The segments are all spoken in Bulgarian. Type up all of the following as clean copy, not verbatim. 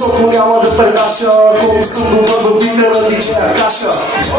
защото няма да предаша. Колко съм добър в бита на диджея каша.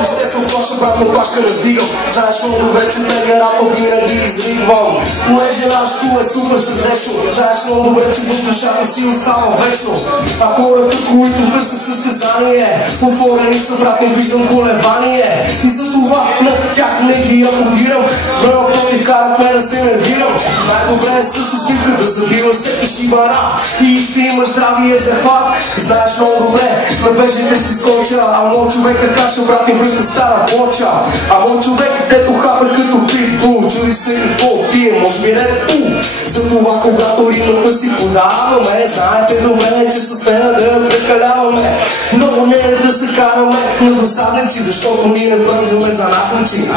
Ще се оплаша, брат на пашка надигам. Знаеш много добре, че тега рапа винаги изригвам. Понеже нашето е супер сърдечно. Знаеш много добре, че в душата си остава вечно. А хората, които търсят състезание, отворени са, брат, не виждам колебание. И за това на тях не ги аплодирам. Браво, той карат ме да се нервирам. Най-добре е с усмивка да забиваш всеки шибара и ще имаш здравия захват. Знаеш много добре, на вежите ще скоча. А мой човек каша, брат, ми връща стара плоча. А мой човек дето хапе като питбул. Чури се какво пие, може би Red Bull. Затова когато римата си подаваме, знаете добре, че със сцена да прекаляваме. Много не е да се караме на досадници, защото ние не бързаме за насници.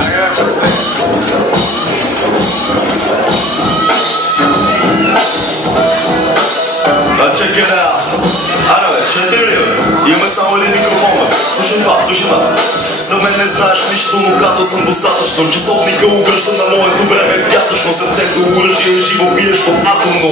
Check it out. Аре бе, четири ли бе? Имаме само един микрофон бе. Слушай това, слушай това. За мен не знаеш нищо, но казал съм достатъчно. Часовника обръща на моето време пясъчно. Сърцето оръжие живо биещо атомно.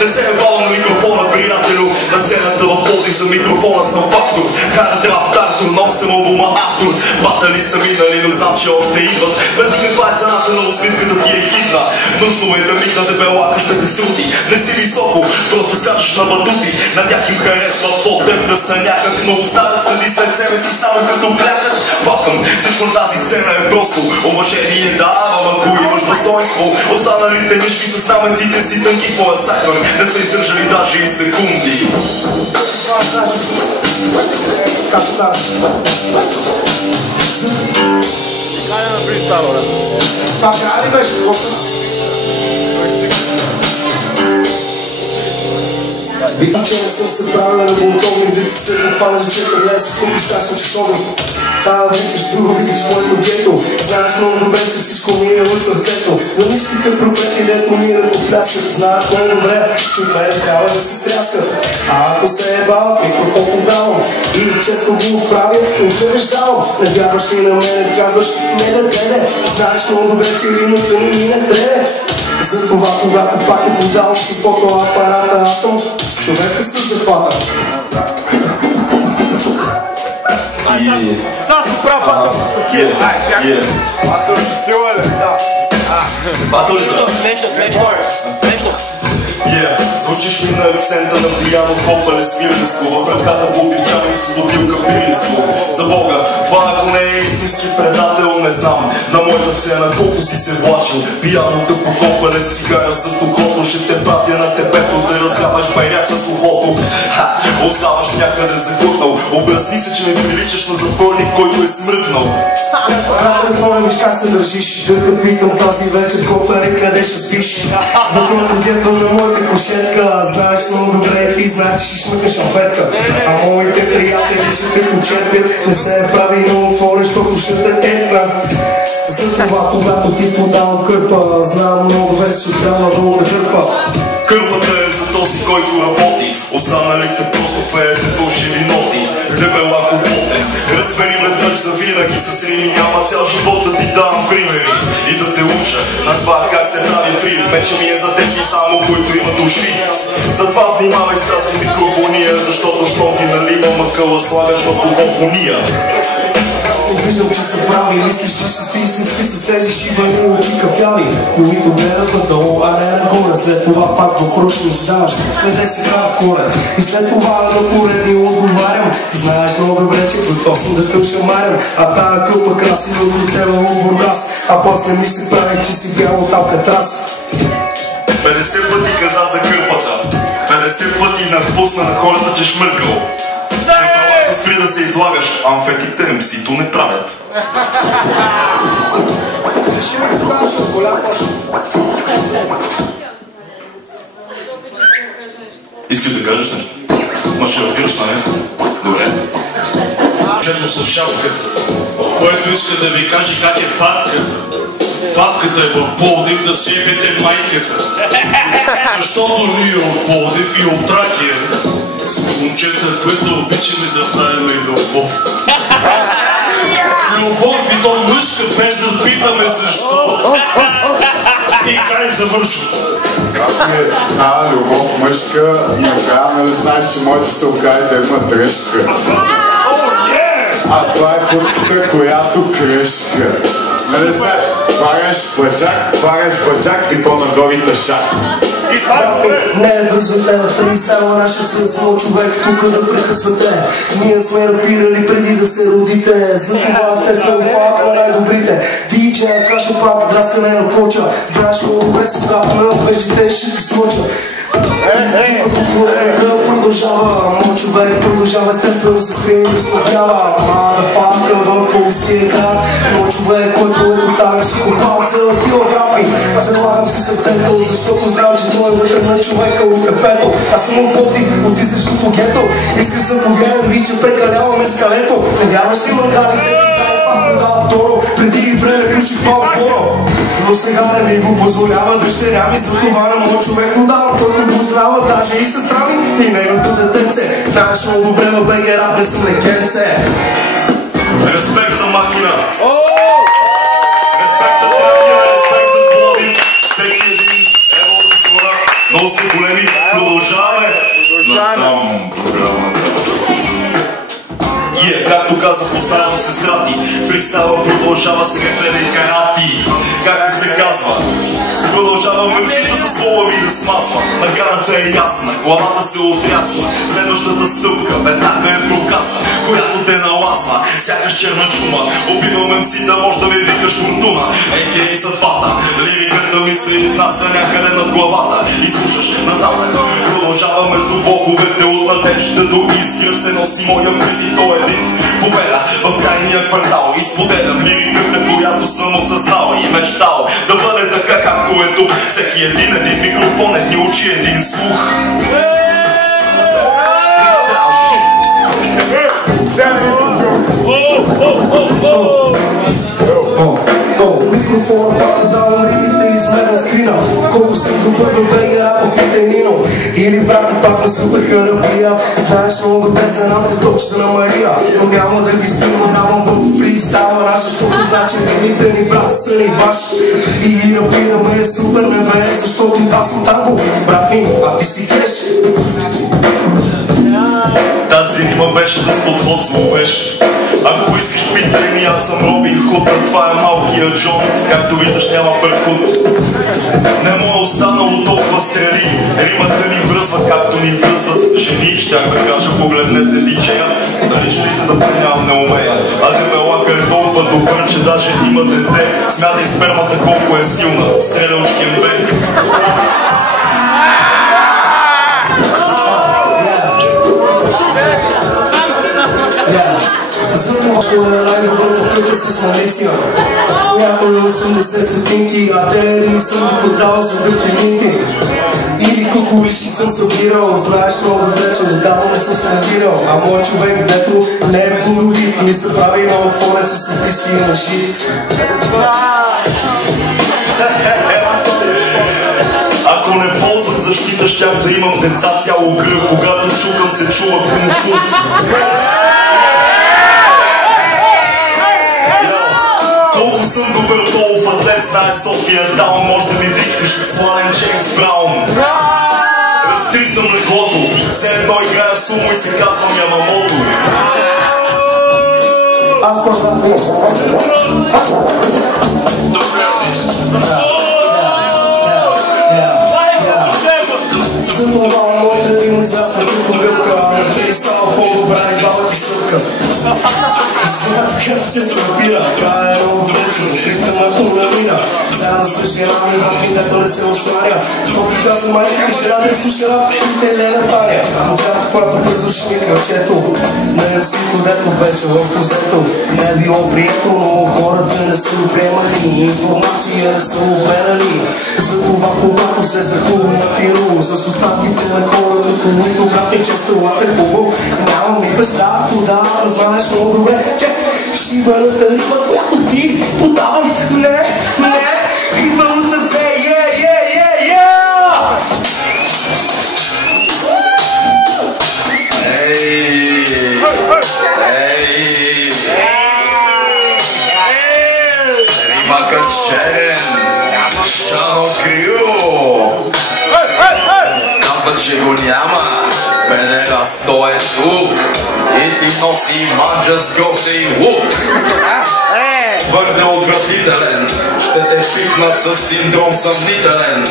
Не се е бал на микрофона, приятелю. На сцената в Пловдив за микрофона съм фактор. Хард рап, тартор, нов съм албума автор. Батали са минали, но знам, че още идват. Преди каква е цената на усмивката ти е хитна. Нужно е да мигна дебелака, ще те срути. Не си високо, просто скачаш на батути. На тях им харесва по-теб да са някак, но оставят сами след себе си само като клякат. Пакъм, всичко на тази сцена е просто уважение давам, ако имаш достоинство. Останалите мишки с намеците си тънки в моя сайфър не са издържали даже и секунди. Кай да направи старо, бе? Това трябва ли беше? Вика, че не съм се правил на болтовник, да ти се хвана за 14 секунди, сташно часовник. Тая вечер ще го видиш моето гето. Знаеш много добре, че всичко ми е от сърцето. За ниските проблеми, дето ми да попляскат. Знаеш много добре, че от мен трябва да се стряскат. А ако се ебават, микрофон подавам. И често го правя, убеждавам. Не вярваш ли на мене, казваш не да деде. Знаеш много добре, че римата ми не трябва. Затова, когато пак е подавам с фотоапарата, аз съм човека с захвата. Сега си прав, Батър. Батър, стила ли? Да. Батър, Смешно. Звучиш ми на акцента на пияно копале свирнеско. В ръката бубивчани с бутилка пирнеско. За Бога, това ако не е истински предател, не знам. На моята сцена колко си се влачил. Пияното покопане с цигара зад ухото. Ще те пратя на тебето да разхаваш байрак с ухото. Оставаш някъде загутнал. Обясни се, че не приличаш на затворник, който е смръкнал. Радо, твой виж как се държиш. Да те питам тази вечер, копаре, къде ще спиш? Въпросът дето на моята кошетка. Знаеш много добре, ти знаеш, че ще смъкаш шампетка. А моите приятели ще те почерпят. Не се е прави много отворен, защото ще те тепна. Затова, когато ти подавам кърпа, знам много добре, че трябва много да кърпа. Кърпата е за този, който работи. Останалите просто пеете фалшиви ноти. Дебелако потен. Разбери веднъж за винаги, с рими няма цял живот да ти давам примери. И да те уча на това как се прави фрим. Вече ми е за тези само, които имат уши. Затова внимавай с тази микрофония, защото щом ти налива мъкъла, слагаш в лохофония. Виждам, че са прави, мислиш, че са истински с тези шибани очи кафяви, които гледат надолу, а не нагоре. След това пак въпрос ми задаваш, къде си правят коре. И след това на корени отговарям. Знаеш много добре, че готов съм да кълша марям. А тая кълпа краси от хотела в Бургас. А после ми се прави, че си бял от Алкатрас. 50 пъти каза за кърпата. 50 пъти напусна на хората, че шмъркал. Спри да се излагаш, амфетите МС-то не правят. Искаш да кажеш нещо? Ма ще разбираш, нали? Добре. Чето слушалката, което иска да ви каже как е фатката. Фатката е в Пловдив, да си ебете майката. Защото ние от Пловдив и от Тракия с момчета, които обичаме да правим и любов. Любов и то мъжка, без да питаме защо. И край завършва. Както е тази любов мъжка и накрая, нали знаеш, че може да се окаже да има дръжка. А това е кутката, която кръшка. Нали знаеш, параш баджак и по-надолу тъшак. Не е дързвате, фристайла наша съсно човек тук да прекъсвате. Ние сме рапирали преди да се родите. За това сте фак на най-добрите. DJ, каша пап, драскане на поча. Знаеш много добре се фрапна, вече те ще ти скоча. Тук продължава, мой човек продължава естествено с хрени да смътява. Мадафака в полиския град, мой човек, който е тотален психопат. За тила брат ми, залагам си сърцето, защото знам, че той е вътре на човека от пепето. Аз съм отпотих от изречкото гето, искам съм повярен ви, че прекаляваме скалето. Не вярваш ли мъргалите, че дай пак продава торо, преди време пуших по-поро. Но сега не ми го позволява дъщеря ми, за това на мой човек му давам, който го здрава, даже и сестра ми и нейното детенце. Знаеш много добре, но БГ рап не съм лекенце. Респект за Макина! Респект за Тракия, респект за Пловдив, всеки един, ево от хора, много са големи, продължаваме натам програмата. Както казах, оставам сестра ти, фристайла продължава с рефлена и карати. Както се казва, продължава мъците за слова ми да смазва. Наградата е ясна, главата се отрясва. Следващата стъпка веднага е прокасна, която те налазва, сякаш черна чума. Убивам МС да може да ми викаш фортуна. А.К.А. съдбата, лириката ми се изнася някъде над главата. И слушаш нататък, продължава между блоковете от надежда до искра. Се носи моя призив, той е див победа в крайния квартал. Изподелям лириката, която съм осъзнал и мечтал да бъде така, както е тук. Всеки един микрофон, едни очи, един слух. Микрофона пак дал рибите и сменя скрина. Колко съм добър в БГ рапа, питай Нино. Или брат ми пак ме супеха рапия. Знаеш много добре за едната точка на Мария. Но няма да ги споменавам в фристайла наш, защото значи римите ни брат са ни баш. И рапираме е супер невеж, защото аз съм танго, брат ми, а ти си кеш. Тази рима беше с подход зловещ. Ако искаш питай ми, аз съм Робин Худ, а това е малкия Джон. Както виждаш няма перкут. Не му е останало толкова стрели. Римата ни връзва, както ни връзват жени. Щях да кажа, погледнете диджея. Дали жените да пенявам не умея. А Дебелака е толкова добър, че даже има дете. Смятай спермата колко е силна. Стреля от Шкембек. За това ще е най-доброто пътя с малиция, която е 80 стотинки, а те ми съм ги продавал за гъвтените. Или кукурички съм събирал, знаеш много добре, че отдавна не съм се набирал. А мой човек, дето не е плодовит, ни се прави на отворен с софийски на шит. Ако не ползвах защита, щях да имам деца цяло гръб. Когато чукам, се чува кунг-фу. Колко съм добър толкова атлет, знае София Даун. Може да ми викаш славен Джеймс Браун. Разтри съм леглото, все едно играя сумо и се казвам Ямамото. Аз по-задни. За това моите рима израсна като гъбка. Не става по-добра и балки съвка. Като често напира, това е много вече, ритъм на половина. Заедно с жена ми рапи, дето не се оставя. Каквото каза майка ми, жена ми слуша рап и те не натаря. Мълчата, която пръзваше ми кръчето. Не е всичко, дето беше в позето. Не е било прието, но хората не са го приемали. Информация не са обменали. Затова когато се страхувам на пиро, с останките на хора, като които брат ми често лапе по. Нямам ни представа, куда знаеш много добре, че шибаната рима, която ти подавам. Не, идва от сърце, Рима качерен, Шано няма. Педера стои тук и ти носи манджа с гроша и лук. Твърде отвратителен, ще те пикна с синдром съмнителен.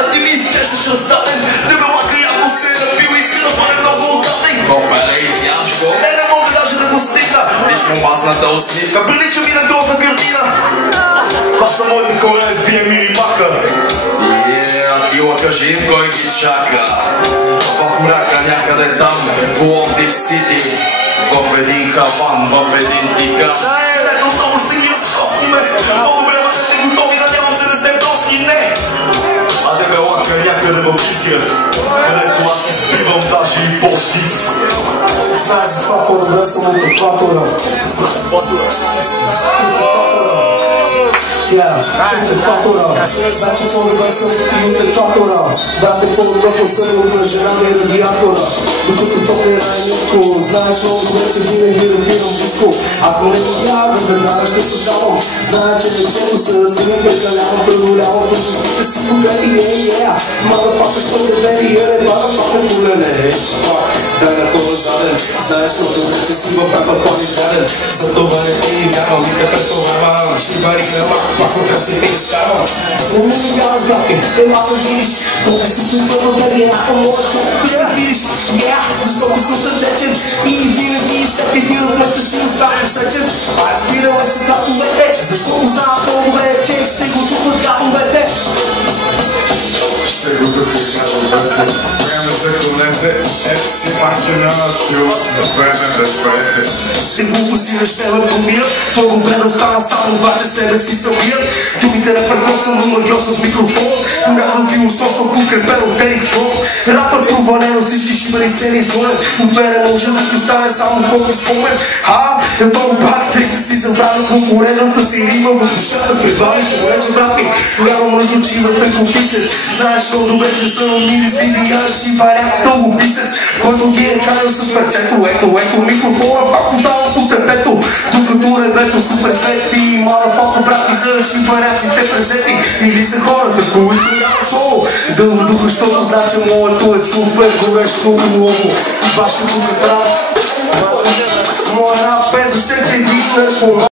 А ти ми изглеждаш раздаден, дебелака яко се е напил, иска да бъде много отдаден. Копеле изяжко, не мога даже да го стигна. Виж му мазната усмивка, прилича ми на грозна картина. Това са моите хора, избия ми рибака. Атила, кажи им кой ги чака. В мрака някъде там, в Пловдив Сити, в един хаван, в един тиган, където отново ще ги разкосним. По-добре бъдете готови, надявам се да сте прости, не. А дебелака някъде в Изгрев, където аз избивам даже и по-див. Знаеш за това по-добре съм от екватора. От екватора. Значи по-добре съм и от екватора. Брате, по-добре посъден от жена и радиатора. Докато то не е най-ниско, знаеш много добре, че винаги разбирам близко. Ако не го вярвам, веднага ще създавам. Знаеш, че вечето се разгъвам, прекалявам, преодолявам трудностите си погледи, Motherfuckers put the baby in it, motherfucker пулеле. Дай на хора заден, знаеш много добре, че си във рапа по-ниждаден. За това не ти вярвам и те претоварвам. Шибари на лак, пак от си те изкарвам. Не ми вярвам с графки, те малко видиш. Поне си тук във беби, ако мога да ме видиш. Защото съм сърдечен и винаги всеки един от моите си оставям сечен. Спирала се златовете, защото знам по-добре, че ще го тухнат гатовете. Ще го тухнат гатовете. Време за колете, ето си махина на тюла, да спрете, да спрете. Те глупости не ще ме промият, по-добре да остана само, обаче себе си събият. Думите не прекосвам, но магиосно с микрофон. Понякога философствам, подкрепен от Ерик Фрон. Рапър провален, всички шибари сцени изгонен. От мене може да ти остане само колко спомен. Много пак текста си забравя, конкурентната си рима в душата. Прибави, че мрежа брат ми, тогава мъжно че има пекописец. Знаеш много добре, че са умили с видеяш и варяк дълго писец, който ги е карал с перцето. Ето микрофона, пак отдавам по тепето. Докато ребето супер свети и мадафака брат ми заръчи варяците пресети. Или са хората, които нямат соло. Дълго духа, защото значи моето е супер горещо лово. Вашето тук е брат. Моя рап е за всеки един наркоман.